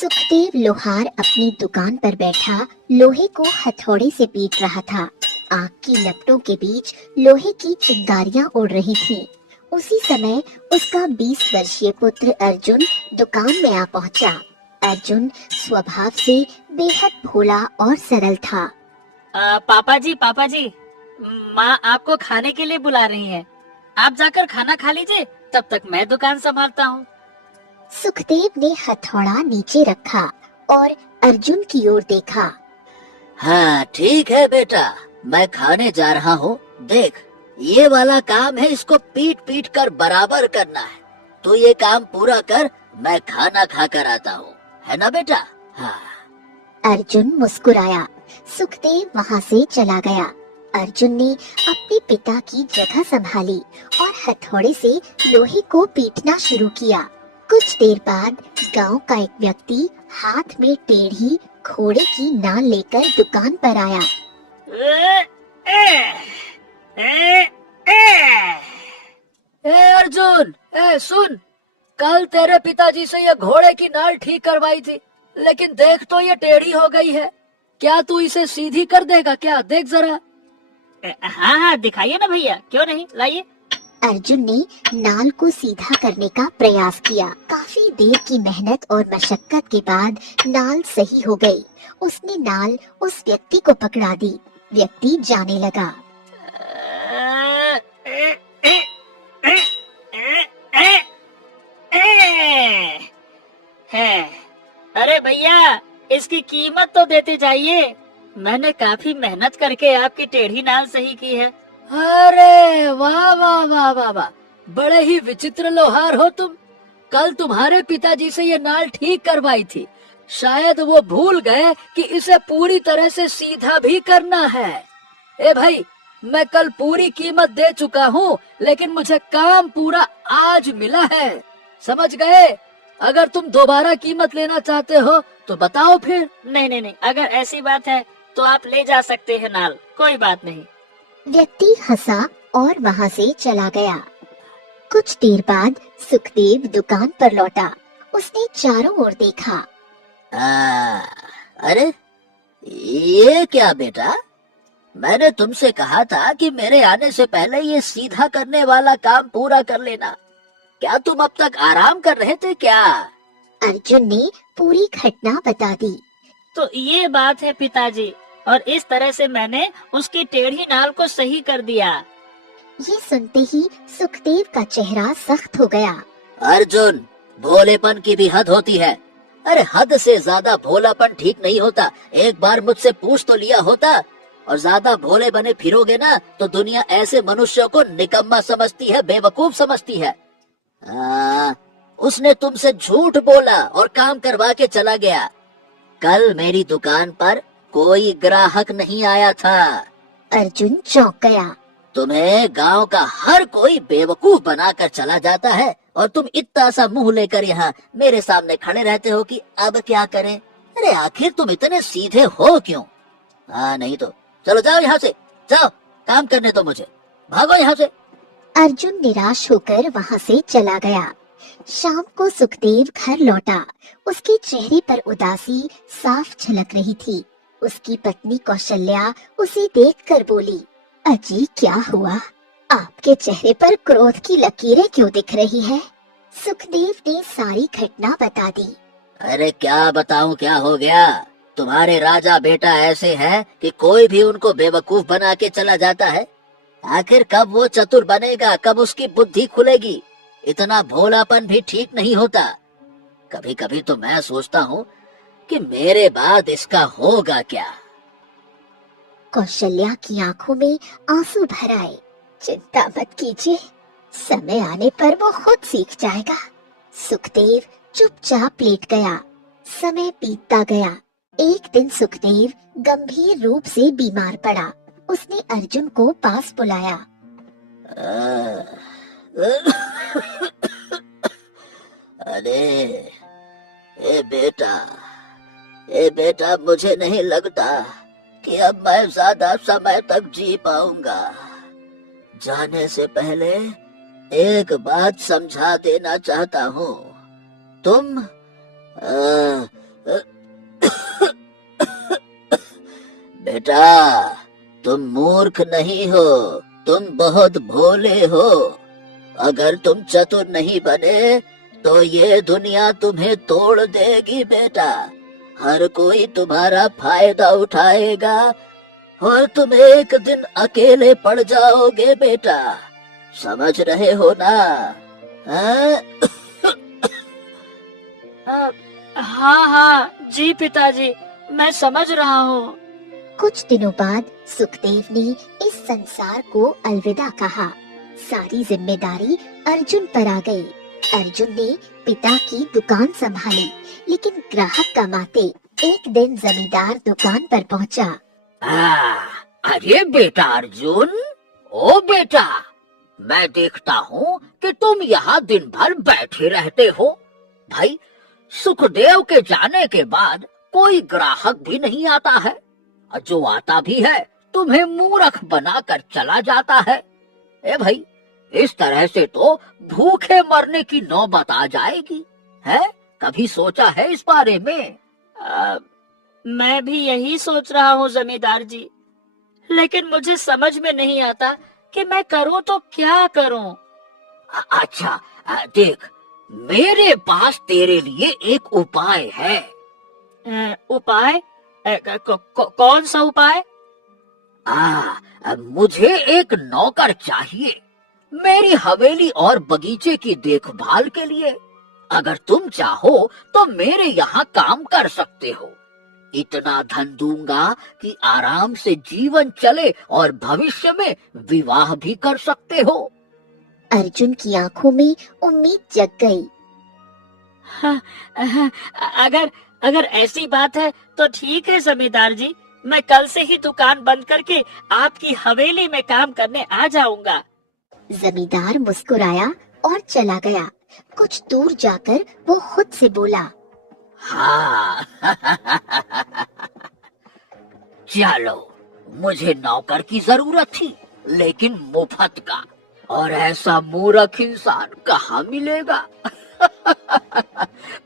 सुखदेव लोहार अपनी दुकान पर बैठा लोहे को हथौड़े से पीट रहा था। आग की लपटों के बीच लोहे की चिंगारियां उड़ रही थीं। उसी समय उसका 20 वर्षीय पुत्र अर्जुन दुकान में आ पहुंचा। अर्जुन स्वभाव से बेहद भोला और सरल था। पापा जी, माँ आपको खाने के लिए बुला रही हैं। आप जाकर खाना खा लीजिए, तब तक मैं दुकान संभालता हूँ। सुखदेव ने हथौड़ा नीचे रखा और अर्जुन की ओर देखा। हाँ ठीक है बेटा, मैं खाने जा रहा हूँ। देख, ये वाला काम है, इसको पीट पीट कर बराबर करना है। तू ये काम पूरा कर, मैं खाना खा कर आता हूँ, है ना बेटा? हाँ। अर्जुन मुस्कुराया। सुखदेव वहाँ से चला गया। अर्जुन ने अपने पिता की जगह संभाली और हथौड़े से लोहे को पीटना शुरू किया। कुछ देर बाद गांव का एक व्यक्ति हाथ में टेढ़ी घोड़े की नाल लेकर दुकान पर आया। अर्जुन, सुन, कल तेरे पिताजी से ये घोड़े की नाल ठीक करवाई थी, लेकिन देख तो ये टेढ़ी हो गई है। क्या तू इसे सीधी कर देगा क्या? देख जरा। हाँ, दिखाइए ना भैया, क्यों नहीं, लाइए। अर्जुन ने नाल को सीधा करने का प्रयास किया। काफी देर की मेहनत और मशक्कत के बाद नाल सही हो गई। उसने नाल उस व्यक्ति को पकड़ा दी। व्यक्ति जाने लगा। अरे भैया, इसकी कीमत तो देते जाइए। मैंने काफी मेहनत करके आपकी टेढ़ी नाल सही की है। अरे वाह वाह वाह वाह वाह, बड़े ही विचित्र लोहार हो तुम। कल तुम्हारे पिताजी से ये नाल ठीक करवाई थी, शायद वो भूल गए कि इसे पूरी तरह से सीधा भी करना है। ए भाई, मैं कल पूरी कीमत दे चुका हूँ, लेकिन मुझे काम पूरा आज मिला है, समझ गए? अगर तुम दोबारा कीमत लेना चाहते हो तो बताओ फिर। नहीं, अगर ऐसी बात है तो आप ले जा सकते हैं नाल, कोई बात नहीं। व्यक्ति हंसा और वहाँ से चला गया। कुछ देर बाद सुखदेव दुकान पर लौटा। उसने चारों ओर देखा। अरे ये क्या बेटा? मैंने तुमसे कहा था कि मेरे आने से पहले ये सीधा करने वाला काम पूरा कर लेना। क्या तुम अब तक आराम कर रहे थे क्या? अर्जुन ने पूरी घटना बता दी। तो ये बात है पिताजी, और इस तरह से मैंने उसकी टेढ़ी नाल को सही कर दिया। ये सुनते ही सुखदेव का चेहरा सख्त हो गया। अर्जुन, भोलेपन की भी हद होती है। अरे हद से ज्यादा भोलापन ठीक नहीं होता। एक बार मुझसे पूछ तो लिया होता। और ज्यादा भोले बने फिरोगे ना तो दुनिया ऐसे मनुष्यों को निकम्मा समझती है, बेवकूफ समझती है। उसने तुमसे झूठ बोला और काम करवा के चला गया। कल मेरी दुकान पर कोई ग्राहक नहीं आया था। अर्जुन चौंक गया। तुम्हें गांव का हर कोई बेवकूफ बनाकर चला जाता है और तुम इतना सा मुंह लेकर यहाँ मेरे सामने खड़े रहते हो कि अब क्या करें। अरे आखिर तुम इतने सीधे हो क्यों? नहीं तो चलो जाओ यहाँ से, जाओ, काम करने दो मुझे, भागो यहाँ से। अर्जुन निराश होकर वहाँ से चला गया। शाम को सुखदेव घर लौटा। उसके चेहरे पर उदासी साफ झलक रही थी। उसकी पत्नी कौशल्या उसे देखकर बोली, अजी क्या हुआ? आपके चेहरे पर क्रोध की लकीरें क्यों दिख रही है? सुखदेव ने सारी घटना बता दी। अरे क्या बताऊं, क्या हो गया? तुम्हारे राजा बेटा ऐसे हैं कि कोई भी उनको बेवकूफ बना के चला जाता है। आखिर कब वो चतुर बनेगा, कब उसकी बुद्धि खुलेगी? इतना भोलापन भी ठीक नहीं होता। कभी कभी तो मैं सोचता हूँ कि मेरे बाद इसका होगा क्या। कौशल्या की आंखों में आंसू भर आए। चिंता मत कीजिए, समय आने पर वो खुद सीख जाएगा। सुखदेव चुपचाप लेट गया। समय बीतता गया। एक दिन सुखदेव गंभीर रूप से बीमार पड़ा। उसने अर्जुन को पास बुलाया। अरे ए बेटा, मुझे नहीं लगता कि अब मैं ज्यादा समय तक जी पाऊंगा। जाने से पहले एक बात समझा देना चाहता हूँ। बेटा, तुम मूर्ख नहीं हो, तुम बहुत भोले हो। अगर तुम चतुर नहीं बने तो ये दुनिया तुम्हें तोड़ देगी बेटा। हर कोई तुम्हारा फायदा उठाएगा और तुम एक दिन अकेले पड़ जाओगे बेटा। समझ रहे हो ना? हाँ? हाँ हाँ जी पिताजी, मैं समझ रहा हूँ। कुछ दिनों बाद सुखदेव ने इस संसार को अलविदा कहा। सारी जिम्मेदारी अर्जुन पर आ गई। अर्जुन ने पिता की दुकान संभाली, लेकिन ग्राहक कमाते एक दिन जमींदार दुकान पर पहुंचा। अरे बेटा अर्जुन, ओ बेटा, मैं देखता हूँ कि तुम यहाँ दिन भर बैठे रहते हो। भाई, सुखदेव के जाने के बाद कोई ग्राहक भी नहीं आता है, और जो आता भी है तुम्हें मूर्ख बनाकर चला जाता है। ए भाई, इस तरह से तो भूखे मरने की नौबत आ जाएगी। है, कभी सोचा है इस बारे में? मैं भी यही सोच रहा हूँ जमींदार जी, लेकिन मुझे समझ में नहीं आता कि मैं करूँ तो क्या करूँ। अच्छा, देख, मेरे पास तेरे लिए एक उपाय है। उपाय? कौन सा उपाय? मुझे एक नौकर चाहिए मेरी हवेली और बगीचे की देखभाल के लिए। अगर तुम चाहो तो मेरे यहाँ काम कर सकते हो। इतना धन दूंगा कि आराम से जीवन चले और भविष्य में विवाह भी कर सकते हो। अर्जुन की आंखों में उम्मीद जग गई। अगर ऐसी बात है तो ठीक है जमींदार जी, मैं कल से ही दुकान बंद करके आपकी हवेली में काम करने आ जाऊंगा। जमींदार मुस्कुराया और चला गया। कुछ दूर जाकर वो खुद से बोला, हाँ चलो, मुझे नौकर की जरूरत थी, लेकिन मुफ्त का, और ऐसा मूर्ख इंसान कहाँ मिलेगा।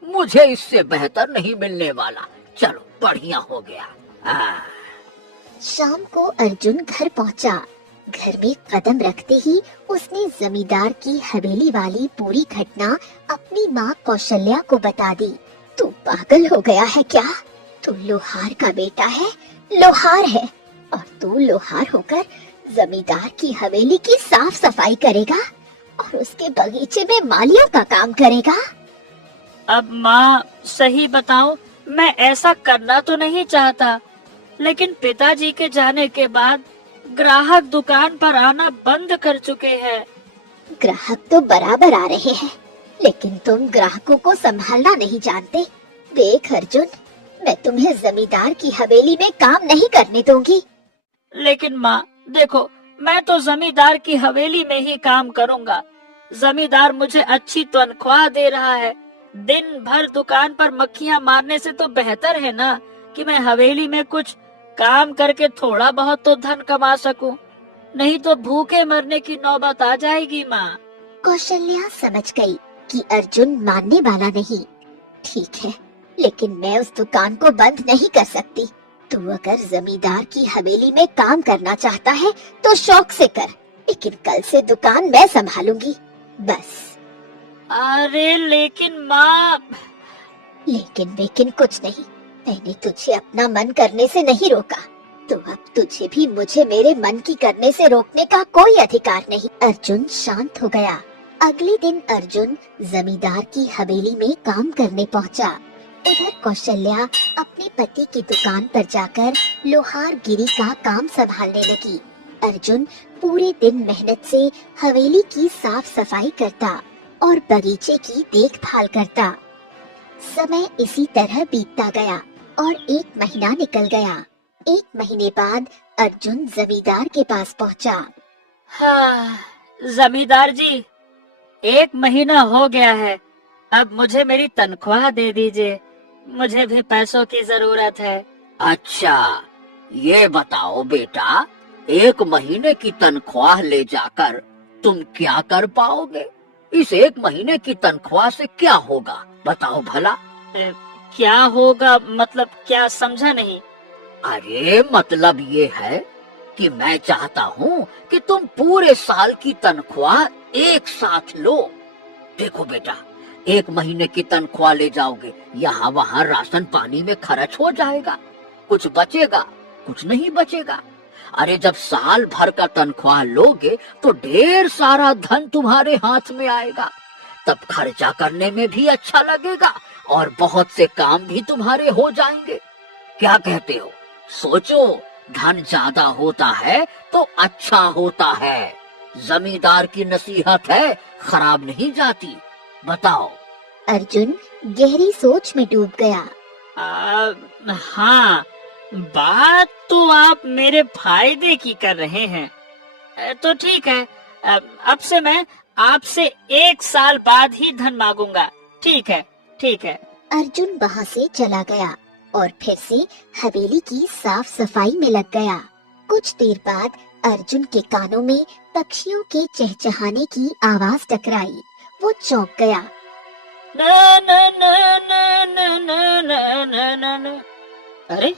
मुझे इससे बेहतर नहीं मिलने वाला। चलो, बढ़िया हो गया। शाम को अर्जुन घर पहुंचा। घर में कदम रखते ही उसने जमींदार की हवेली वाली पूरी घटना अपनी माँ कौशल्या को बता दी। तू पागल हो गया है क्या? तू लोहार का बेटा है, लोहार है, और तू लोहार होकर जमींदार की हवेली की साफ सफाई करेगा और उसके बगीचे में मालियों का काम करेगा। अब माँ, सही बताऊं, मैं ऐसा करना तो नहीं चाहता, लेकिन पिताजी के जाने के बाद ग्राहक दुकान पर आना बंद कर चुके हैं। ग्राहक तो बराबर आ रहे हैं, लेकिन तुम ग्राहकों को संभालना नहीं जानते। देख अर्जुन, मैं तुम्हें जमींदार की हवेली में काम नहीं करने दूंगी। लेकिन माँ देखो, मैं तो जमींदार की हवेली में ही काम करूँगा। जमींदार मुझे अच्छी तनख्वाह दे रहा है। दिन भर दुकान पर मक्खियाँ मारने से तो बेहतर है ना कि मैं हवेली में कुछ काम करके थोड़ा बहुत तो धन कमा सकूं। नहीं तो भूखे मरने की नौबत आ जाएगी माँ। कौशल्या समझ गई कि अर्जुन मानने वाला नहीं। ठीक है, लेकिन मैं उस दुकान को बंद नहीं कर सकती। तू अगर जमींदार की हवेली में काम करना चाहता है तो शौक से कर, लेकिन कल से दुकान मैं संभालूंगी, बस। अरे लेकिन माँ। लेकिन कुछ नहीं। मैंने तुझे अपना मन करने से नहीं रोका, तो अब तुझे भी मुझे मेरे मन की करने से रोकने का कोई अधिकार नहीं। अर्जुन शांत हो गया। अगले दिन अर्जुन जमींदार की हवेली में काम करने पहुंचा। उधर कौशल्या अपने पति की दुकान पर जाकर लोहार गिरी का काम संभालने लगी। अर्जुन पूरे दिन मेहनत से हवेली की साफ सफाई करता और बगीचे की देखभाल करता। समय इसी तरह बीतता गया और 1 महीना निकल गया। 1 महीने बाद अर्जुन जमींदार के पास पहुंचा। हाँ, जमींदार जी, 1 महीना हो गया है। अब मुझे मेरी तनख्वाह दे दीजिए, मुझे भी पैसों की जरूरत है। अच्छा, ये बताओ बेटा, 1 महीने की तनख्वाह ले जाकर तुम क्या कर पाओगे? इस 1 महीने की तनख्वाह से क्या होगा, बताओ भला? क्या होगा मतलब, क्या समझा नहीं। अरे मतलब ये है कि मैं चाहता हूँ कि तुम पूरे साल की तनख्वाह एक साथ लो। देखो बेटा, 1 महीने की तनख्वाह ले जाओगे, यहाँ वहाँ राशन पानी में खर्च हो जाएगा, कुछ बचेगा कुछ नहीं बचेगा। अरे जब साल भर का तनख्वाह लोगे तो ढेर सारा धन तुम्हारे हाथ में आएगा, तब खर्चा करने में भी अच्छा लगेगा और बहुत से काम भी तुम्हारे हो जाएंगे। क्या कहते हो? सोचो, धन ज्यादा होता है तो अच्छा होता है। जमींदार की नसीहत है, खराब नहीं जाती। बताओ। अर्जुन गहरी सोच में डूब गया। हाँ, बात तो आप मेरे फायदे की कर रहे हैं। तो ठीक है, अब से मैं आपसे 1 साल बाद ही धन मांगूंगा। ठीक है, ठीक है। अर्जुन वहाँ से चला गया और फिर से हवेली की साफ सफाई में लग गया। कुछ देर बाद अर्जुन के कानों में पक्षियों के चहचहाने की आवाज टकराई। वो चौंक गया। न न न न न न न न न न। अरे,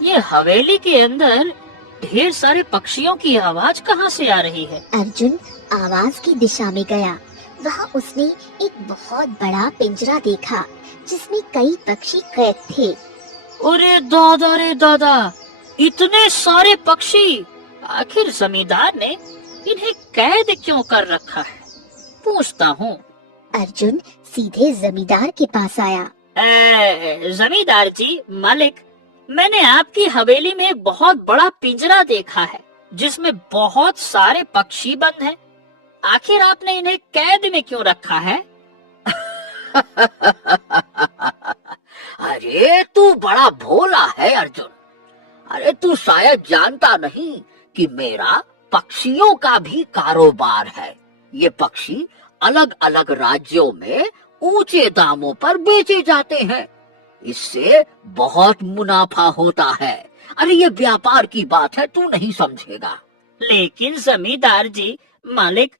ये हवेली के अंदर ढेर सारे पक्षियों की आवाज कहाँ से आ रही है? अर्जुन आवाज की दिशा में गया। वहाँ उसने एक बहुत बड़ा पिंजरा देखा जिसमें कई पक्षी कैद थे। अरे दादा रे दादा, इतने सारे पक्षी! आखिर जमींदार ने इन्हें कैद क्यों कर रखा है? पूछता हूँ। अर्जुन सीधे जमींदार के पास आया। जमींदार जी, मालिक, मैंने आपकी हवेली में एक बहुत बड़ा पिंजरा देखा है जिसमें बहुत सारे पक्षी बंद हैं। आखिर आपने इन्हें कैद में क्यों रखा है? अरे तू बड़ा भोला है अर्जुन। अरे तू शायद जानता नहीं कि मेरा पक्षियों का भी कारोबार है। ये पक्षी अलग अलग राज्यों में ऊंचे दामों पर बेचे जाते हैं। इससे बहुत मुनाफा होता है। अरे ये व्यापार की बात है, तू नहीं समझेगा। लेकिन जमींदार जी, मालिक,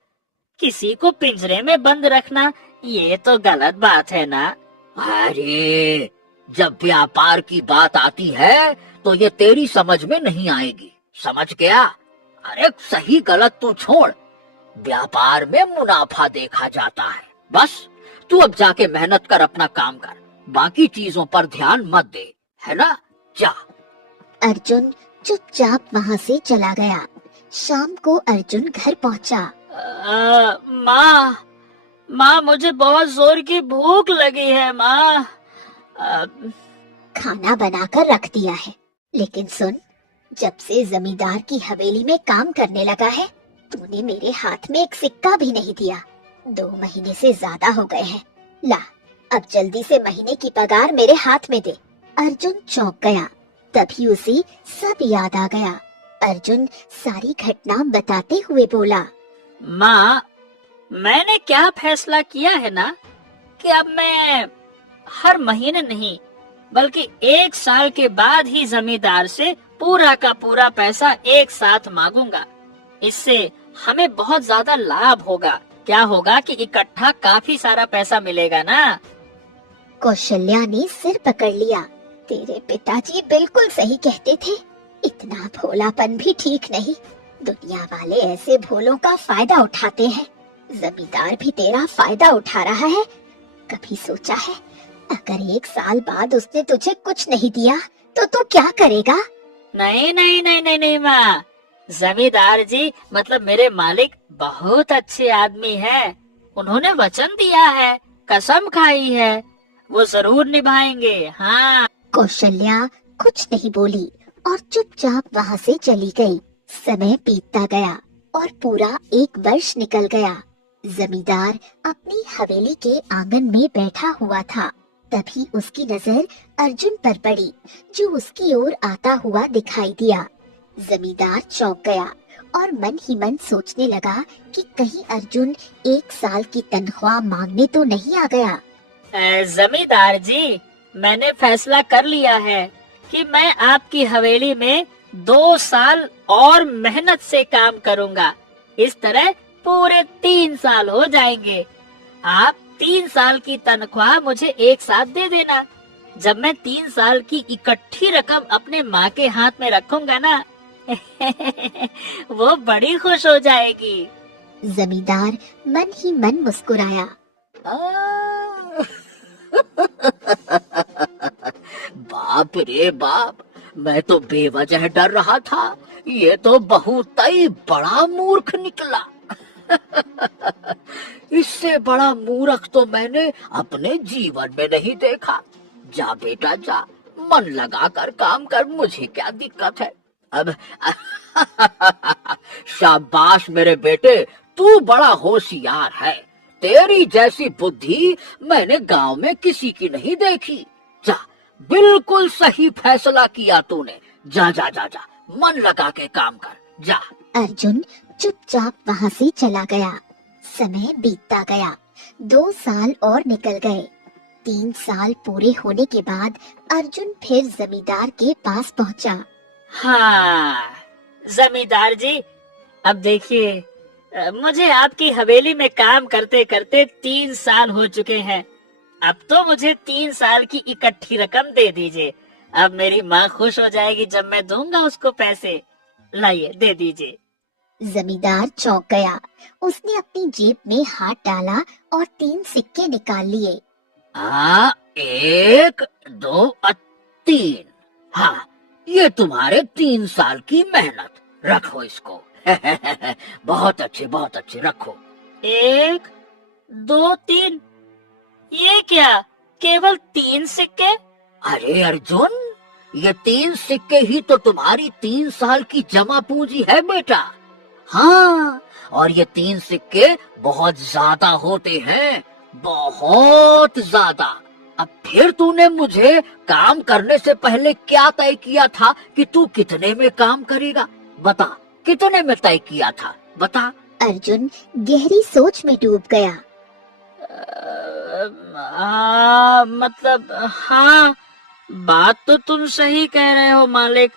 किसी को पिंजरे में बंद रखना ये तो गलत बात है ना? अरे जब व्यापार की बात आती है तो ये तेरी समझ में नहीं आएगी, समझ गया? अरे सही गलत तू छोड़, व्यापार में मुनाफा देखा जाता है। बस तू अब जाके मेहनत कर, अपना काम कर, बाकी चीजों पर ध्यान मत दे, है ना? जा। अर्जुन चुपचाप वहाँ से चला गया। शाम को अर्जुन घर पहुँचा। माँ, मुझे बहुत जोर की भूख लगी है माँ। खाना बनाकर रख दिया है, लेकिन सुन, जब से जमींदार की हवेली में काम करने लगा है, तूने मेरे हाथ में एक सिक्का भी नहीं दिया। 2 महीने से ज्यादा हो गए हैं। ला, अब जल्दी से महीने की पगार मेरे हाथ में दे। अर्जुन चौंक गया। तभी उसे सब याद आ गया। अर्जुन सारी घटना बताते हुए बोला। माँ, मैंने क्या फैसला किया है ना कि अब मैं हर महीने नहीं बल्कि 1 साल के बाद ही जमींदार से पूरा का पूरा पैसा एक साथ मांगूंगा। इससे हमें बहुत ज्यादा लाभ होगा। क्या होगा कि इकट्ठा काफी सारा पैसा मिलेगा ना। कौशल्या ने सिर पकड़ लिया। तेरे पिताजी बिल्कुल सही कहते थे। इतना भोलापन भी ठीक नहीं। दुनिया वाले ऐसे भोलों का फायदा उठाते हैं। जमींदार भी तेरा फायदा उठा रहा है। कभी सोचा है अगर 1 साल बाद उसने तुझे कुछ नहीं दिया तो तू क्या करेगा? नहीं नहीं नहीं नहीं नहीं माँ, जमींदार जी मतलब मेरे मालिक बहुत अच्छे आदमी हैं। उन्होंने वचन दिया है, कसम खाई है, वो जरूर निभाएंगे। हाँ। कौशल्या कुछ नहीं बोली और चुपचाप वहाँ से चली गई। समय बीतता गया और पूरा 1 वर्ष निकल गया। जमींदार अपनी हवेली के आंगन में बैठा हुआ था। तभी उसकी नजर अर्जुन पर पड़ी, जो उसकी ओर आता हुआ दिखाई दिया। जमींदार चौंक गया और मन ही मन सोचने लगा कि कहीं अर्जुन 1 साल की तनख्वाह मांगने तो नहीं आ गया। जमींदार जी, मैंने फैसला कर लिया है कि मैं आपकी हवेली में 2 साल और मेहनत से काम करूंगा। इस तरह पूरे 3 साल हो जाएंगे। आप 3 साल की तनख्वाह मुझे एक साथ दे देना। जब मैं 3 साल की इकट्ठी रकम अपने माँ के हाथ में रखूंगा ना वो बड़ी खुश हो जाएगी। जमींदार मन ही मन मुस्कुराया। बाप रे बाप, मैं तो बेवजह डर रहा था, ये तो बहुत ही बड़ा मूर्ख निकला। इससे बड़ा मूर्ख तो मैंने अपने जीवन में नहीं देखा। जा बेटा जा, मन लगा कर काम कर, मुझे क्या दिक्कत है। अब शाबाश मेरे बेटे, तू बड़ा होशियार है। तेरी जैसी बुद्धि मैंने गांव में किसी की नहीं देखी। जा, बिल्कुल सही फैसला किया तूने। जा जा जा जा, मन लगा के काम कर, जा। अर्जुन चुपचाप वहाँ से चला गया। समय बीतता गया। 2 साल और निकल गए। 3 साल पूरे होने के बाद अर्जुन फिर जमींदार के पास पहुँचा। हाँ जमींदार जी, अब देखिए, मुझे आपकी हवेली में काम करते करते 3 साल हो चुके हैं। अब तो मुझे 3 साल की इकट्ठी रकम दे दीजिए। अब मेरी माँ खुश हो जाएगी जब मैं दूंगा उसको पैसे। लाइए, दे दीजिए। जमींदार चौंक गया। उसने अपनी जेब में हाथ डाला और 3 सिक्के निकाल लिए। 1 2 3। हाँ, ये तुम्हारे 3 साल की मेहनत, रखो इसको। बहुत अच्छे रखो। 1 2 3, ये क्या, केवल 3 सिक्के? अरे अर्जुन, ये 3 सिक्के ही तो तुम्हारी 3 साल की जमा पूंजी है बेटा। हाँ, और ये 3 सिक्के बहुत ज्यादा होते हैं, बहुत ज्यादा। अब फिर तूने मुझे काम करने से पहले क्या तय किया था कि तू कितने में काम करेगा? बता, कितने में तय किया था, बता। अर्जुन गहरी सोच में डूब गया। मतलब हाँ, बात तो तुम सही कह रहे हो मालिक।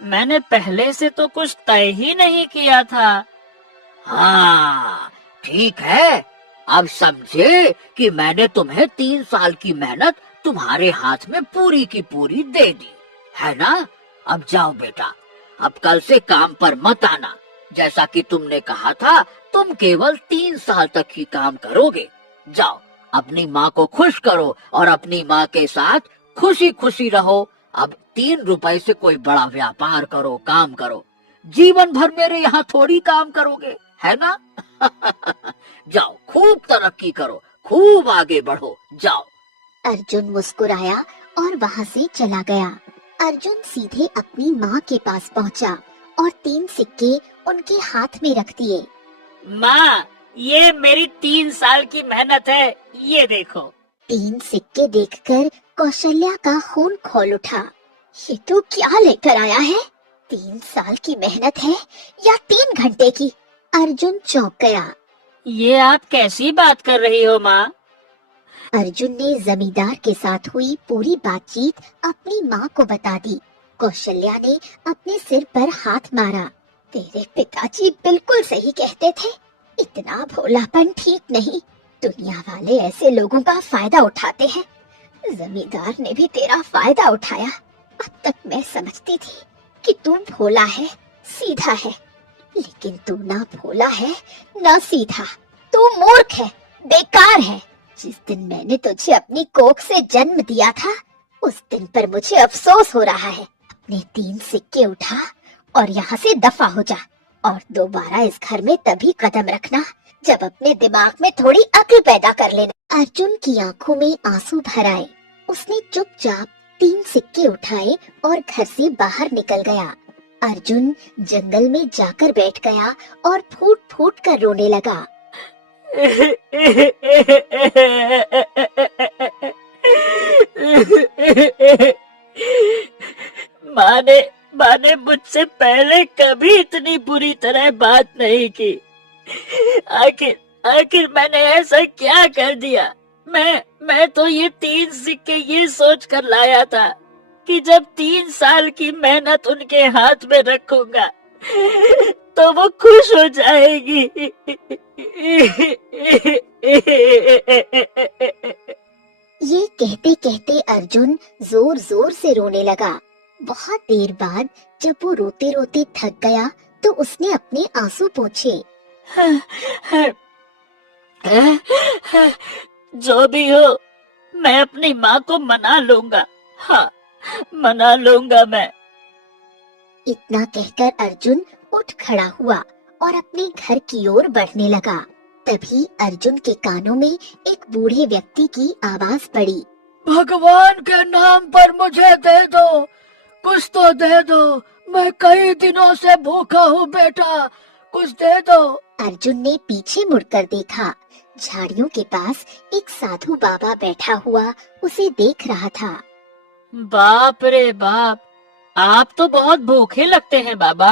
मैंने पहले से तो कुछ तय ही नहीं किया था। हाँ, ठीक है। अब समझे कि मैंने तुम्हें 3 साल की मेहनत तुम्हारे हाथ में पूरी की पूरी दे दी, है ना? अब जाओ बेटा, अब कल से काम पर मत आना। जैसा कि तुमने कहा था, तुम केवल 3 साल तक ही काम करोगे। जाओ, अपनी माँ को खुश करो और अपनी माँ के साथ खुशी खुशी रहो। अब 3 रुपए से कोई बड़ा व्यापार करो, काम करो। जीवन भर मेरे यहाँ थोड़ी काम करोगे, है ना? जाओ, खूब तरक्की करो, खूब आगे बढ़ो, जाओ। अर्जुन मुस्कुराया और वहाँ से चला गया। अर्जुन सीधे अपनी माँ के पास पहुँचा और 3 सिक्के उनके हाथ में रख दिए। माँ, ये मेरी 3 साल की मेहनत है, ये देखो। 3 सिक्के देखकर कौशल्या का खून खौल उठा। ये तो क्या लेकर आया है? 3 साल की मेहनत है या 3 घंटे की? अर्जुन चौंक गया। ये आप कैसी बात कर रही हो माँ? अर्जुन ने जमींदार के साथ हुई पूरी बातचीत अपनी माँ को बता दी। कौशल्या ने अपने सिर पर हाथ मारा। तेरे पिताजी बिल्कुल सही कहते थे, इतना भोलापन ठीक नहीं। दुनिया वाले ऐसे लोगों का फायदा उठाते हैं। जमींदार ने भी तेरा फायदा उठाया। अब तक मैं समझती थी कि तू भोला है, सीधा है, लेकिन तू ना भोला है ना सीधा। तू मूर्ख है, बेकार है। जिस दिन मैंने तुझे अपनी कोख से जन्म दिया था, उस दिन पर मुझे अफसोस हो रहा है। अपने 3 सिक्के उठा और यहाँ से दफा हो जा, और दोबारा इस घर में तभी कदम रखना जब अपने दिमाग में थोड़ी अक्ल पैदा कर लेना। अर्जुन की आंखों में आंसू भर आए। उसने चुपचाप 3 सिक्के उठाए और घर से बाहर निकल गया। अर्जुन जंगल में जाकर बैठ गया और फूट फूट कर रोने लगा। माँ ने मुझसे पहले कभी इतनी बुरी तरह बात नहीं की। आखिर मैंने ऐसा क्या कर दिया? मैं तो ये 3 सिक्के ये सोच कर लाया था कि जब 3 साल की मेहनत उनके हाथ में रखूंगा तो वो खुश हो जाएगी। ये कहते कहते अर्जुन जोर जोर से रोने लगा। बहुत देर बाद जब वो रोते रोते थक गया तो उसने अपने आंसू पोंछे। जो भी हो, मैं अपनी माँ को मना लूंगा। हाँ, मना लूंगा मैं। इतना कहकर अर्जुन उठ खड़ा हुआ और अपने घर की ओर बढ़ने लगा। तभी अर्जुन के कानों में एक बूढ़े व्यक्ति की आवाज पड़ी। भगवान के नाम पर मुझे दे दो, कुछ तो दे दो, मैं कई दिनों से भूखा हूँ बेटा, कुछ दे दो। अर्जुन ने पीछे मुड़कर देखा। झाड़ियों के पास एक साधु बाबा बैठा हुआ उसे देख रहा था। बाप रे बाप, आप तो बहुत भूखे लगते हैं बाबा।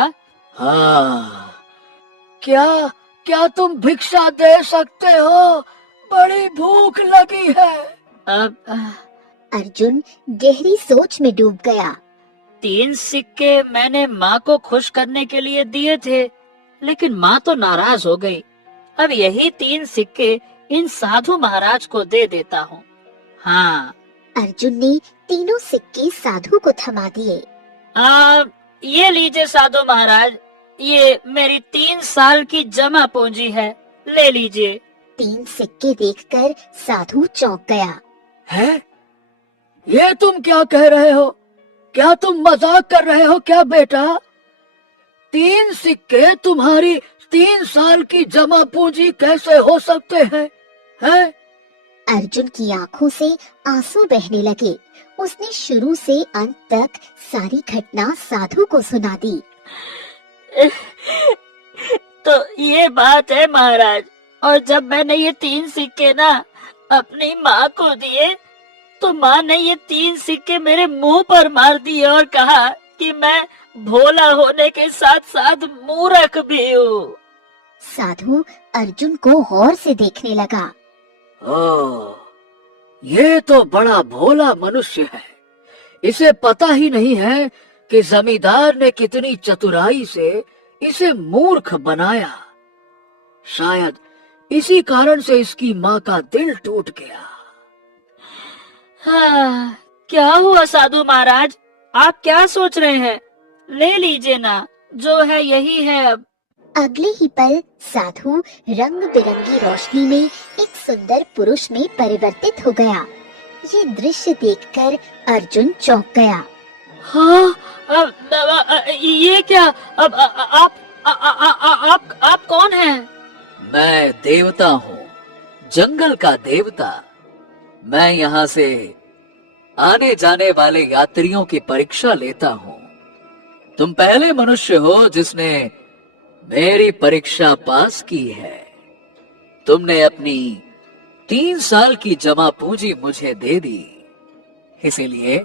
हाँ, क्या क्या तुम भिक्षा दे सकते हो? बड़ी भूख लगी है। अब अर्जुन गहरी सोच में डूब गया। 3 सिक्के मैंने माँ को खुश करने के लिए दिए थे, लेकिन माँ तो नाराज हो गई। अब यही 3 सिक्के इन साधु महाराज को दे देता हूँ। हाँ, अर्जुन ने तीनों सिक्के साधु को थमा दिए। ये लीजिए साधु महाराज, ये मेरी 3 साल की जमा पूंजी है, ले लीजिए। 3 सिक्के देखकर साधु चौंक गया। है? ये तुम क्या कह रहे हो? क्या तुम मजाक कर रहे हो क्या बेटा? 3 सिक्के तुम्हारी 3 साल की जमा पूंजी कैसे हो सकते हैं? हैं? अर्जुन की आंखों से आंसू बहने लगे। उसने शुरू से अंत तक सारी घटना साधु को सुना दी। तो ये बात है महाराज, और जब मैंने ये 3 सिक्के ना अपनी माँ को दिए तो माँ ने ये 3 सिक्के मेरे मुंह पर मार दिए और कहा कि मैं भोला होने के साथ साथ मूर्ख भी हूँ। साधु अर्जुन को गौर से देखने लगा। ओह, ये तो बड़ा भोला मनुष्य है। इसे पता ही नहीं है कि जमींदार ने कितनी चतुराई से इसे मूर्ख बनाया। शायद इसी कारण से इसकी माँ का दिल टूट गया। हाँ, क्या हुआ साधु महाराज, आप क्या सोच रहे हैं? ले लीजिए ना, जो है यही है। अब अगले ही पल साधु रंग बिरंगी रोशनी में एक सुंदर पुरुष में परिवर्तित हो गया। ये दृश्य देखकर अर्जुन चौंक गया। हाँ, ये क्या? अब आप कौन हैं? मैं देवता हूँ, जंगल का देवता। मैं यहाँ से आने जाने वाले यात्रियों की परीक्षा लेता हूँ। तुम पहले मनुष्य हो जिसने मेरी परीक्षा पास की है। तुमने अपनी 3 साल की जमा पूंजी मुझे दे दी, इसीलिए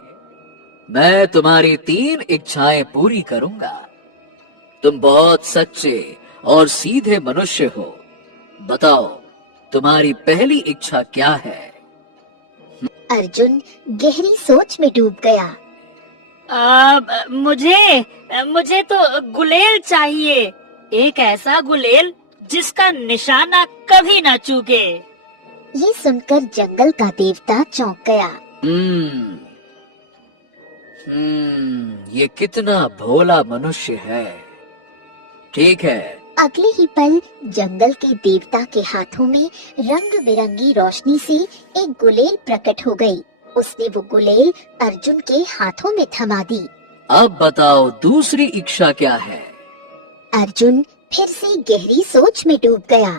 मैं तुम्हारी 3 इच्छाएं पूरी करूंगा। तुम बहुत सच्चे और सीधे मनुष्य हो। बताओ, तुम्हारी पहली इच्छा क्या है? अर्जुन गहरी सोच में डूब गया। मुझे तो गुलेल चाहिए, एक ऐसा गुलेल जिसका निशाना कभी ना चूके। ये सुनकर जंगल का देवता चौंक गया। ये कितना भोला मनुष्य है। ठीक है। अगले ही पल जंगल के देवता के हाथों में रंग बिरंगी रोशनी से एक गुलेल प्रकट हो गई। उसने वो गुलेल अर्जुन के हाथों में थमा दी। अब बताओ, दूसरी इच्छा क्या है? अर्जुन फिर से गहरी सोच में डूब गया।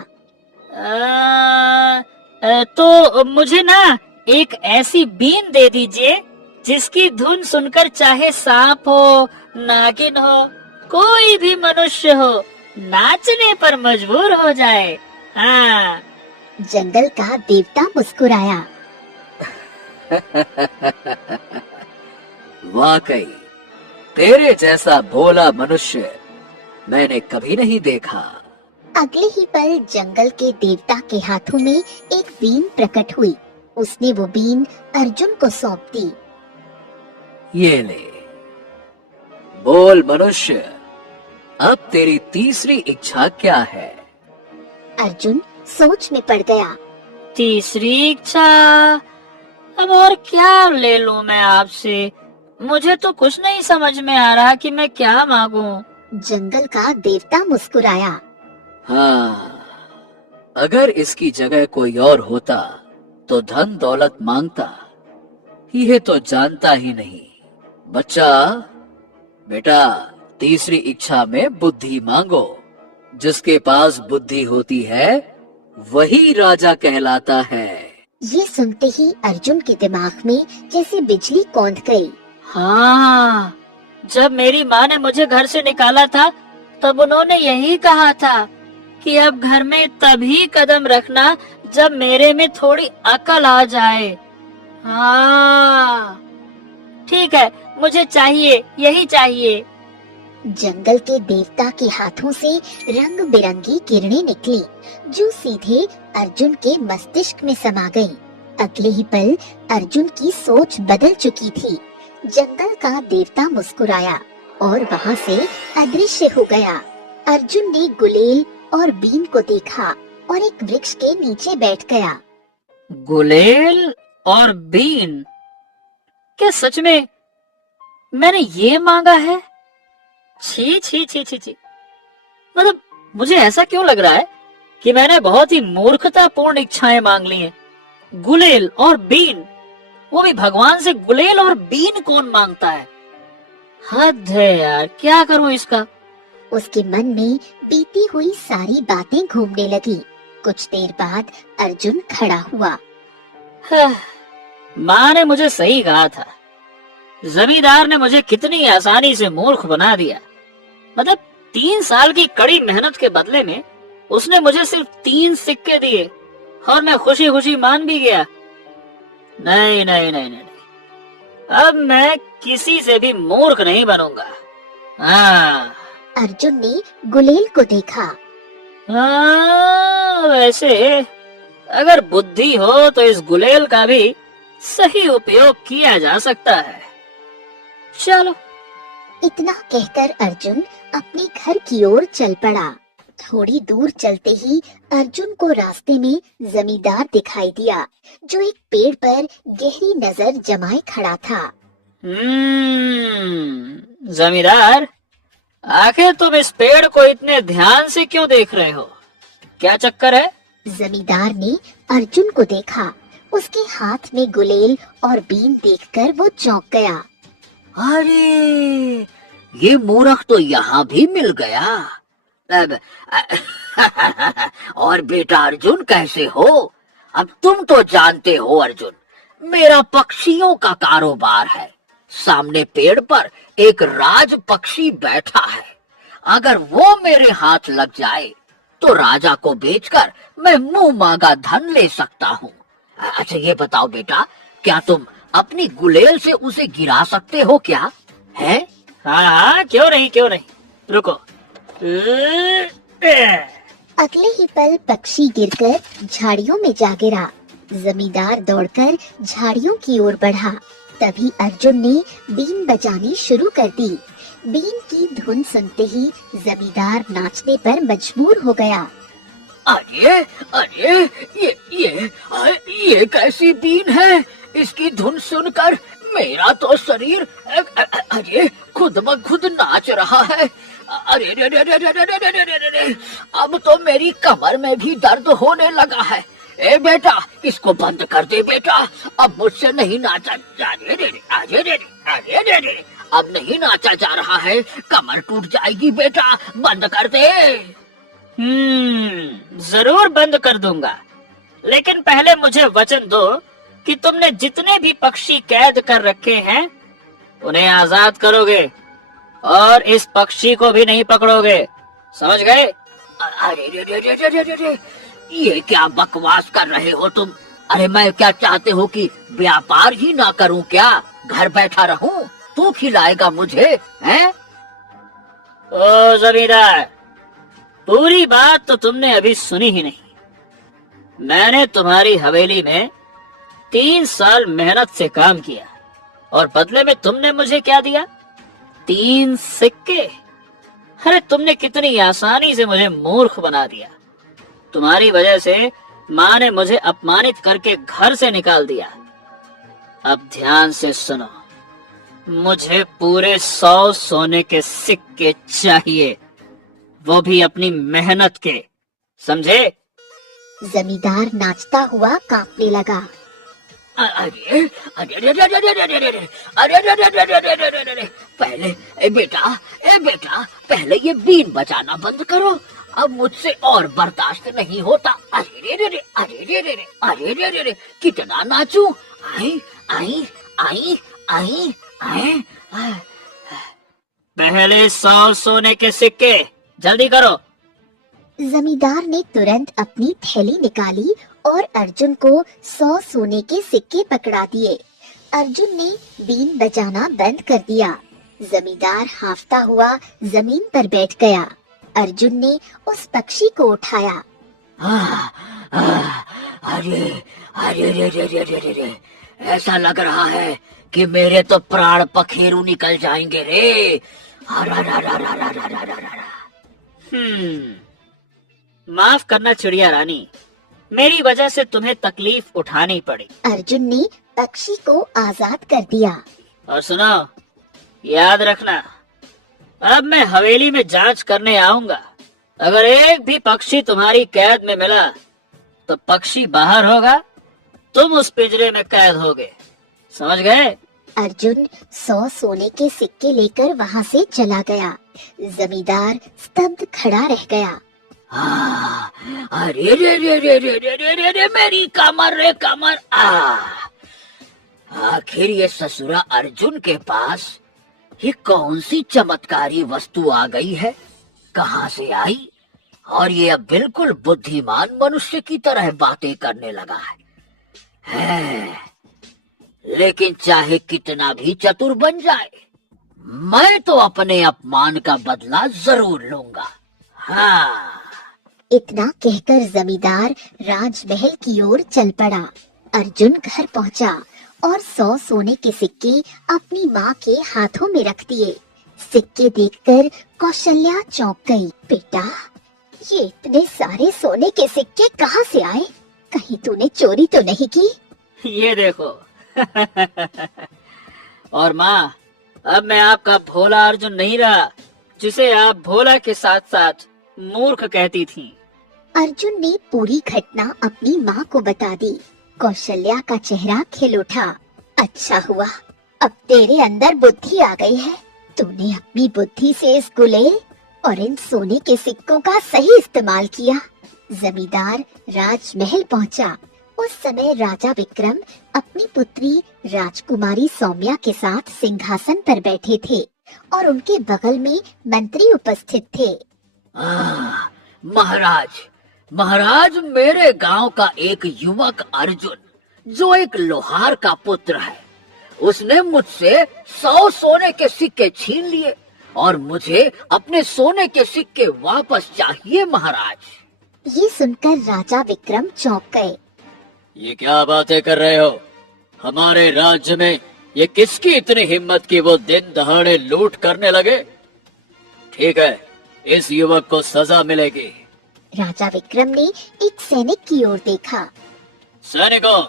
तो मुझे ना एक ऐसी बीन दे दीजिए जिसकी धुन सुनकर चाहे सांप हो, नागिन हो, कोई भी मनुष्य हो, नाचने पर मजबूर हो जाए। हाँ। जंगल का देवता मुस्कुराया। वाकई तेरे जैसा भोला मनुष्य मैंने कभी नहीं देखा। अगले ही पल जंगल के देवता के हाथों में एक बीन प्रकट हुई। उसने वो बीन अर्जुन को सौंप दी। ये ले, बोल मनुष्य, अब तेरी तीसरी इच्छा क्या है? अर्जुन सोच में पड़ गया। तीसरी इच्छा? अब और क्या ले लूं मैं आपसे? मुझे तो कुछ नहीं समझ में आ रहा कि मैं क्या मांगूं। जंगल का देवता मुस्कुराया। हाँ, अगर इसकी जगह कोई और होता तो धन दौलत मांगता, ये तो जानता ही नहीं। बच्चा, बेटा, तीसरी इच्छा में बुद्धि मांगो। जिसके पास बुद्धि होती है वही राजा कहलाता है। ये सुनते ही अर्जुन के दिमाग में जैसे बिजली कौंध गई। हाँ, जब मेरी माँ ने मुझे घर से निकाला था तब उन्होंने यही कहा था कि अब घर में तभी कदम रखना जब मेरे में थोड़ी अकल आ जाए। हाँ, ठीक है, मुझे चाहिए, यही चाहिए। जंगल के देवता के हाथों से रंग बिरंगी किरणें निकली जो सीधे अर्जुन के मस्तिष्क में समा गईं। अगले ही पल अर्जुन की सोच बदल चुकी थी। जंगल का देवता मुस्कुराया और वहाँ से अदृश्य हो गया। अर्जुन ने गुलेल और बीन को देखा और एक वृक्ष के नीचे बैठ गया। गुलेल और बीन? क्या सच में मैंने ये मांगा है? छी छी छी छी छी। मतलब मुझे ऐसा क्यों लग रहा है कि मैंने बहुत ही मूर्खतापूर्ण इच्छाएं मांग ली हैं। गुलेल और बीन, वो भी भगवान से गुलेल और बीन कौन मांगता है? हद है यार, क्या करूं इसका? उसके मन में बीती हुई सारी बातें घूमने लगी। कुछ देर बाद अर्जुन खड़ा हुआ। माँ ने मुझे सही कहा था। जमींदार ने मुझे कितनी आसानी से मूर्ख बना दिया। मतलब 3 साल की कड़ी मेहनत के बदले में उसने मुझे सिर्फ 3 सिक्के दिए और मैं खुशी खुशी मान भी गया। नहीं नहीं नहीं नहीं, अब मैं किसी से भी मूर्ख नहीं बनूंगा। हाँ। अर्जुन ने गुलेल को देखा। हाँ, वैसे अगर बुद्धि हो तो इस गुलेल का भी सही उपयोग किया जा सकता है। चलो। इतना कहकर अर्जुन अपने घर की ओर चल पड़ा। थोड़ी दूर चलते ही अर्जुन को रास्ते में जमींदार दिखाई दिया जो एक पेड़ पर गहरी नजर जमाए खड़ा था। जमींदार, आखिर तुम इस पेड़ को इतने ध्यान से क्यों देख रहे हो? क्या चक्कर है? जमींदार ने अर्जुन को देखा। उसके हाथ में गुलेल और बीन देखकर वो चौंक गया। अरे, ये मूर्ख तो यहाँ भी मिल गया। और बेटा अर्जुन, कैसे हो? अब तुम तो जानते हो अर्जुन, मेरा पक्षियों का कारोबार है। सामने पेड़ पर एक राज पक्षी बैठा है। अगर वो मेरे हाथ लग जाए तो राजा को बेचकर मैं मुंह मांगा धन ले सकता हूँ। अच्छा ये बताओ बेटा, क्या तुम अपनी गुलेल से उसे गिरा सकते हो क्या? है? हाँ हाँ, क्यों नहीं क्यों नहीं। रुको। अगले ही पल पक्षी गिरकर झाड़ियों में जा गिरा। जमींदार दौड़कर झाड़ियों की ओर बढ़ा। तभी अर्जुन ने बीन बजानी शुरू कर दी। बीन की धुन सुनते ही जमींदार नाचने पर मजबूर हो गया। अरे अरे, ये कैसी बीन है? इसकी धुन सुनकर मेरा तो शरीर अरे खुद ब खुद नाच रहा है। अरे रे रे रे रे रे रे रे रे रे, अब तो मेरी कमर में भी दर्द होने लगा है। ए बेटा, इसको बंद कर दे बेटा, अब मुझसे नहीं नाचा। अरे रे रे अरे रे अरे रे रे, अब नहीं नाचा जा रहा है, कमर टूट जाएगी बेटा, बंद कर दे। जरूर बंद कर दूंगा, लेकिन पहले मुझे वचन दो कि तुमने जितने भी पक्षी कैद कर रखे हैं उन्हें आजाद करोगे और इस पक्षी को भी नहीं पकड़ोगे, समझ गए? अरे रे रे रे रे रे रे, ये क्या बकवास कर रहे हो तुम? अरे मैं क्या चाहते हो कि व्यापार ही ना करूं क्या? घर बैठा रहूं? तू खिलाएगा मुझे, हैं? ओ जमींदार, पूरी बात तो तुमने अभी सुनी ही नहीं। मैंने तुम्हारी हवेली में 3 साल मेहनत से काम किया और बदले में तुमने मुझे क्या दिया? 3 सिक्के। अरे तुमने कितनी आसानी से मुझे मूर्ख बना दिया। तुम्हारी वजह से माँ ने मुझे अपमानित करके घर से निकाल दिया। अब ध्यान से सुनो, मुझे पूरे 100 सोने के सिक्के चाहिए, वो भी अपनी मेहनत के, समझे? जमींदार नाचता हुआ कांपने लगा। अरे अरे अरे अरे अरे अरे अरे अरे अरे अरे अरे अरे अरे अरे अरे अरे पहले ए बेटा पहले ये बीन बजाना बंद करो, अब मुझसे और बर्दाश्त नहीं होता। अरे रे रे अरे रे रे अरे रे रे रे कितना नाचूं। आई आई आई आई आई पहले 100 सोने के सिक्के, जल्दी करो। जमींदार ने तुरंत अपनी थैली निकाली और अर्जुन को 100 सोने के सिक्के पकड़ा दिए। अर्जुन ने बीन बजाना बंद कर दिया। जमींदार हांफता हुआ जमीन पर बैठ गया। अर्जुन ने उस पक्षी को उठाया। अरे अरे रे रे रे रे रे ऐसा लग रहा है कि मेरे तो प्राण पखेरु निकल जाएंगे रे। माफ करना चिड़िया रानी, मेरी वजह से तुम्हें तकलीफ उठानी पड़ी। अर्जुन ने पक्षी को आजाद कर दिया। और सुनो, याद रखना, अब मैं हवेली में जांच करने आऊंगा। अगर एक भी पक्षी तुम्हारी कैद में मिला तो पक्षी बाहर होगा, तुम उस पिंजरे में कैद होगे, समझ गए? अर्जुन 100 सोने के सिक्के लेकर वहाँ से चला गया। जमींदार स्तब्ध खड़ा रह गया। अरे रे रे रे रे रे रे रे रे मेरी कमर रे कमर। आखिर ये ससुरा अर्जुन के पास ये कौन सी चमत्कारी वस्तु आ गई है, कहाँ से आई? और ये अब बिल्कुल बुद्धिमान मनुष्य की तरह बातें करने लगा है। लेकिन चाहे कितना भी चतुर बन जाए, मैं तो अपने अपमान का बदला जरूर लूंगा। हाँ। इतना कहकर जमींदार राजमहल की ओर चल पड़ा। अर्जुन घर पहुंचा और 100 सोने के सिक्के अपनी माँ के हाथों में रख दिए। सिक्के देखकर कौशल्या चौंक गई। बेटा, ये इतने सारे सोने के सिक्के कहाँ से आए? कहीं तूने चोरी तो नहीं की? ये देखो। और माँ, अब मैं आपका भोला अर्जुन नहीं रहा, जिसे आप भोला के साथ साथ मूर्ख कहती थी। अर्जुन ने पूरी घटना अपनी माँ को बता दी। कौशल्या का चेहरा खिल उठा। अच्छा हुआ, अब तेरे अंदर बुद्धि आ गई है। तूने अपनी बुद्धि से इस गुलेल और इन सोने के सिक्कों का सही इस्तेमाल किया। जमींदार राजमहल पहुंचा। उस समय राजा विक्रम अपनी पुत्री राजकुमारी सौम्या के साथ सिंहासन पर बैठे थे और उनके बगल में मंत्री उपस्थित थे। महाराज, मेरे गांव का एक युवक अर्जुन, जो एक लोहार का पुत्र है, उसने मुझसे 100 सोने के सिक्के छीन लिए और मुझे अपने सोने के सिक्के वापस चाहिए महाराज। ये सुनकर राजा विक्रम चौंक गए। ये क्या बातें कर रहे हो? हमारे राज्य में ये किसकी इतनी हिम्मत कि वो दिन दहाड़े लूट करने लगे? ठीक है, इस युवक को सजा मिलेगी। राजा विक्रम ने एक सैनिक की ओर देखा। सैनिकों,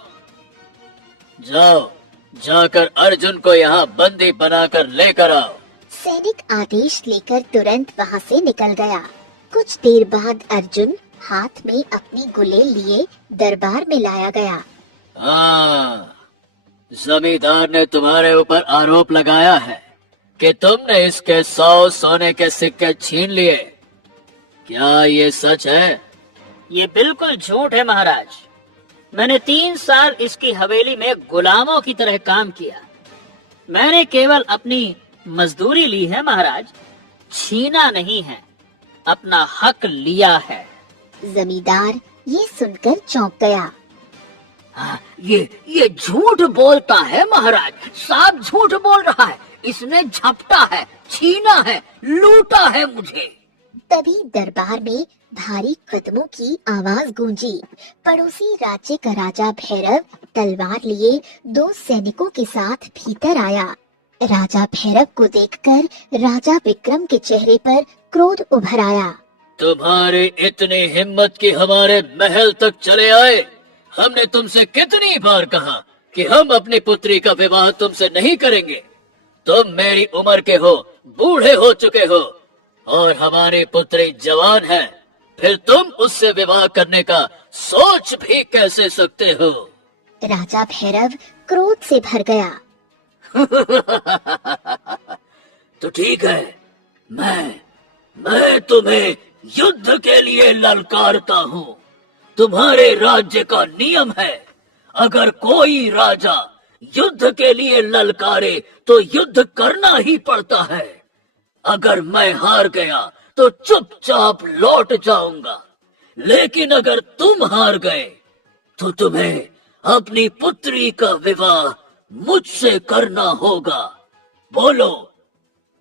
जाओ, जाकर अर्जुन को यहाँ बंदी बनाकर लेकर आओ। सैनिक आदेश लेकर तुरंत वहाँ से निकल गया। कुछ देर बाद अर्जुन हाथ में अपनी गुलेल लिए दरबार में लाया गया। हाँ, जमींदार ने तुम्हारे ऊपर आरोप लगाया है कि तुमने इसके 100 सोने के सिक्के छीन लिए। क्या ये सच है? ये बिल्कुल झूठ है महाराज। मैंने 3 साल इसकी हवेली में गुलामों की तरह काम किया। मैंने केवल अपनी मजदूरी ली है महाराज, छीना नहीं है, अपना हक लिया है। जमींदार ये सुनकर चौंक गया। ये झूठ बोलता है महाराज, साफ झूठ बोल रहा है। इसने झपटा है, छीना है, लूटा है मुझे। तभी दरबार में भारी कदमों की आवाज गूंजी। पड़ोसी राज्य का राजा भैरव तलवार लिए 2 सैनिकों के साथ भीतर आया। राजा भैरव को देखकर राजा विक्रम के चेहरे पर क्रोध उभर आया। तुम्हारी इतनी हिम्मत कि हमारे महल तक चले आए? हमने तुमसे कितनी बार कहा कि हम अपनी पुत्री का विवाह तुमसे नहीं करेंगे। तुम मेरी उम्र के हो, बूढ़े हो चुके हो, और हमारी पुत्री जवान है, फिर तुम उससे विवाह करने का सोच भी कैसे सकते हो? राजा भैरव क्रोध से भर गया। तो ठीक है, मैं तुम्हें युद्ध के लिए ललकारता हूँ। तुम्हारे राज्य का नियम है, अगर कोई राजा युद्ध के लिए ललकारे तो युद्ध करना ही पड़ता है। अगर मैं हार गया तो चुपचाप लौट जाऊंगा, लेकिन अगर तुम हार गए तो तुम्हें अपनी पुत्री का विवाह मुझसे करना होगा। बोलो,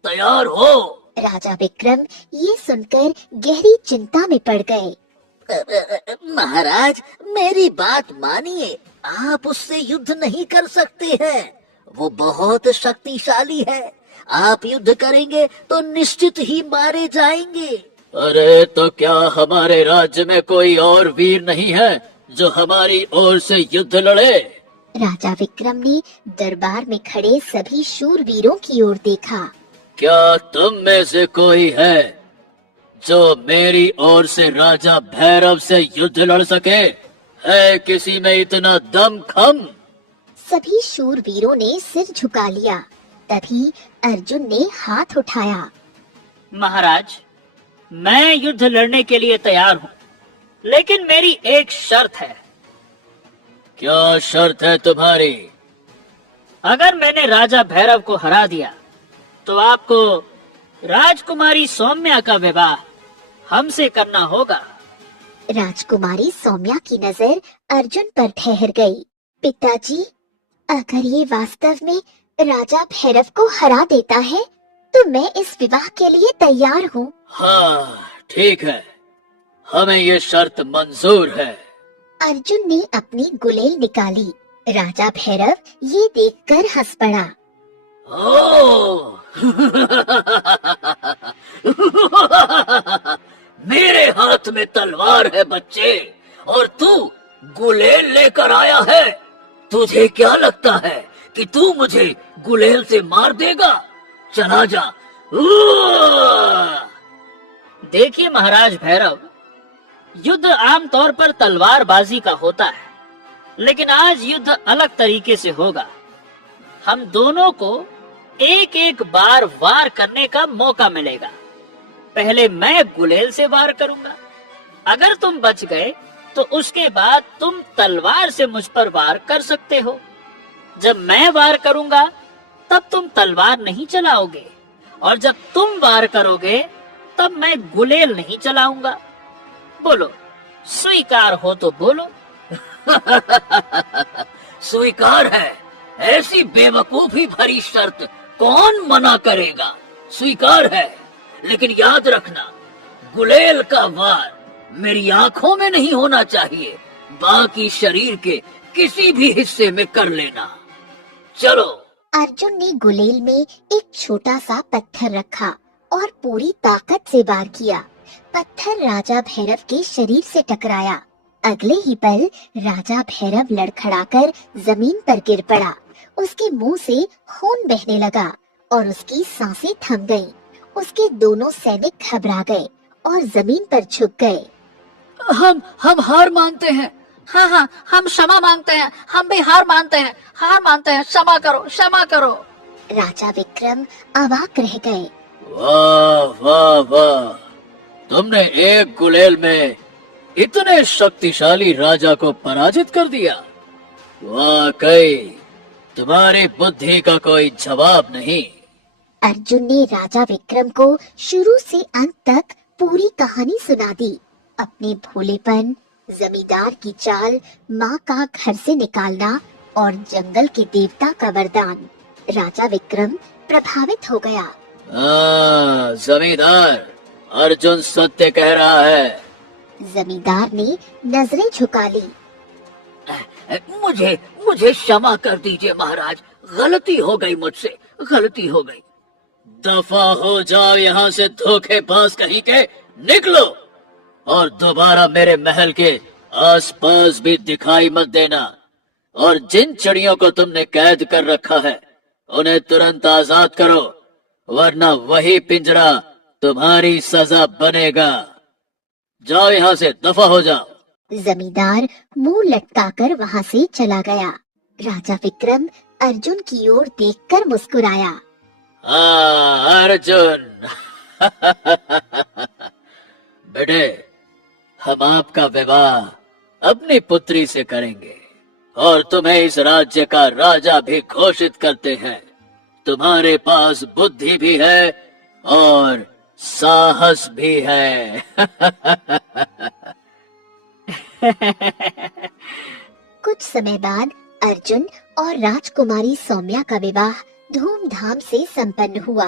तैयार हो? राजा विक्रम ये सुनकर गहरी चिंता में पड़ गए। महाराज, मेरी बात मानिए, आप उससे युद्ध नहीं कर सकते हैं। वो बहुत शक्तिशाली है। आप युद्ध करेंगे तो निश्चित ही मारे जाएंगे। अरे तो क्या हमारे राज्य में कोई और वीर नहीं है जो हमारी ओर से युद्ध लड़े? राजा विक्रम ने दरबार में खड़े सभी शूरवीरों की ओर देखा। क्या तुम में से कोई है जो मेरी ओर से राजा भैरव से युद्ध लड़ सके? है किसी में इतना दमखम? सभी शूरवीरों ने सिर झुका लिया। तभी अर्जुन ने हाथ उठाया। महाराज, मैं युद्ध लड़ने के लिए तैयार हूँ, लेकिन मेरी एक शर्त है। क्या शर्त है तुम्हारी? अगर मैंने राजा भैरव को हरा दिया तो आपको राजकुमारी सौम्या का विवाह हमसे करना होगा। राजकुमारी सौम्या की नजर अर्जुन पर ठहर गई। पिताजी, अगर ये वास्तव में राजा भैरव को हरा देता है तो मैं इस विवाह के लिए तैयार हूँ। हाँ ठीक है, हमें ये शर्त मंजूर है। अर्जुन ने अपनी गुलेल निकाली। राजा भैरव ये देखकर हंस पड़ा। ओह! मेरे हाथ में तलवार है बच्चे, और तू गुलेल लेकर आया है। तुझे क्या लगता है कि तू मुझे गुलेल से मार देगा? चला जा। देखिए महाराज भैरव, युद्ध आमतौर पर तलवारबाजी का होता है, लेकिन आज युद्ध अलग तरीके से होगा। हम दोनों को एक एक बार वार करने का मौका मिलेगा। पहले मैं गुलेल से वार करूंगा। अगर तुम बच गए तो उसके बाद तुम तलवार से मुझ पर वार कर सकते हो। जब मैं वार करूंगा तब तुम तलवार नहीं चलाओगे, और जब तुम वार करोगे तब मैं गुलेल नहीं चलाऊंगा। बोलो, स्वीकार हो तो बोलो। स्वीकार है। ऐसी बेवकूफी भरी शर्त कौन मना करेगा? स्वीकार है, लेकिन याद रखना, गुलेल का वार मेरी आंखों में नहीं होना चाहिए, बाकी शरीर के किसी भी हिस्से में कर लेना। चलो। अर्जुन ने गुलेल में एक छोटा सा पत्थर रखा और पूरी ताकत से वार किया। पत्थर राजा भैरव के शरीर से टकराया। अगले ही पल राजा भैरव लड़खड़ाकर जमीन पर गिर पड़ा। उसके मुंह से खून बहने लगा और उसकी सांसें थम गईं। उसके दोनों सैनिक घबरा गए और जमीन पर झुक गए। हम हार मानते हैं। हाँ, हम क्षमा मांगते हैं। हम भी हार मानते हैं। क्षमा करो, क्षमा करो। राजा विक्रम अवाक रह गए। वाह वाह वाह, तुमने एक गुलेल में इतने शक्तिशाली राजा को पराजित कर दिया। वाकई तुम्हारी बुद्धि का कोई जवाब नहीं। अर्जुन ने राजा विक्रम को शुरू से अंत तक पूरी कहानी सुना दी। अपने भोलेपन, जमींदार की चाल, माँ का घर से निकालना और जंगल के देवता का वरदान। राजा विक्रम प्रभावित हो गया। जमींदार, अर्जुन सत्य कह रहा है। जमींदार ने नजरें झुका ली। मुझे क्षमा कर दीजिए महाराज, गलती हो गई मुझसे, गलती हो गई। दफा हो जाओ यहाँ से धोखेबाज कहीं के, निकलो और दोबारा मेरे महल के आसपास भी दिखाई मत देना। और जिन चिड़ियों को तुमने कैद कर रखा है उन्हें तुरंत आजाद करो, वरना वही पिंजरा तुम्हारी सजा बनेगा। जाओ यहाँ से, दफा हो जाओ। जमींदार मुंह लटकाकर वहां से चला गया। राजा विक्रम अर्जुन की ओर देखकर मुस्कुराया। अर्जुन बेटे, हम आपका विवाह अपनी पुत्री से करेंगे और तुम्हें इस राज्य का राजा भी घोषित करते हैं। तुम्हारे पास बुद्धि भी है और साहस भी है। कुछ समय बाद अर्जुन और राजकुमारी सौम्या का विवाह धूमधाम से संपन्न हुआ।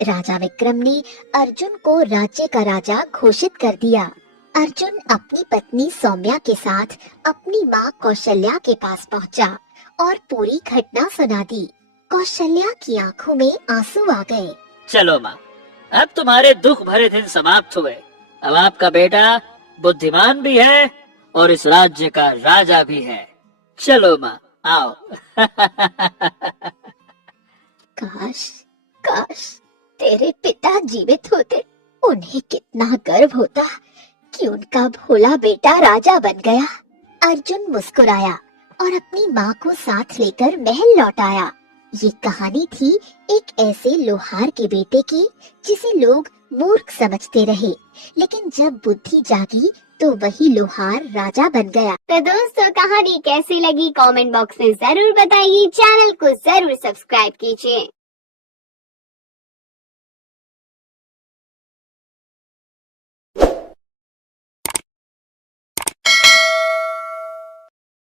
राजा विक्रम ने अर्जुन को राज्य का राजा घोषित कर दिया। अर्जुन अपनी पत्नी सौम्या के साथ अपनी माँ कौशल्या के पास पहुँचा और पूरी घटना सुना दी। कौशल्या की आंखों में आंसू आ गए। चलो माँ, अब तुम्हारे दुख भरे दिन समाप्त हुए। अब आपका बेटा बुद्धिमान भी है और इस राज्य का राजा भी है। चलो माँ, आओ। काश काश तेरे पिता जीवित होते। उन्हें कितना गर्व होता कि उनका भोला बेटा राजा बन गया। अर्जुन मुस्कुराया और अपनी माँ को साथ लेकर महल लौट आया। ये कहानी थी एक ऐसे लोहार के बेटे की जिसे लोग मूर्ख समझते रहे, लेकिन जब बुद्धि जागी तो वही लोहार राजा बन गया। तो दोस्तों, कहानी कैसी लगी कमेंट बॉक्स में जरूर बताइए। चैनल को जरूर सब्सक्राइब कीजिए।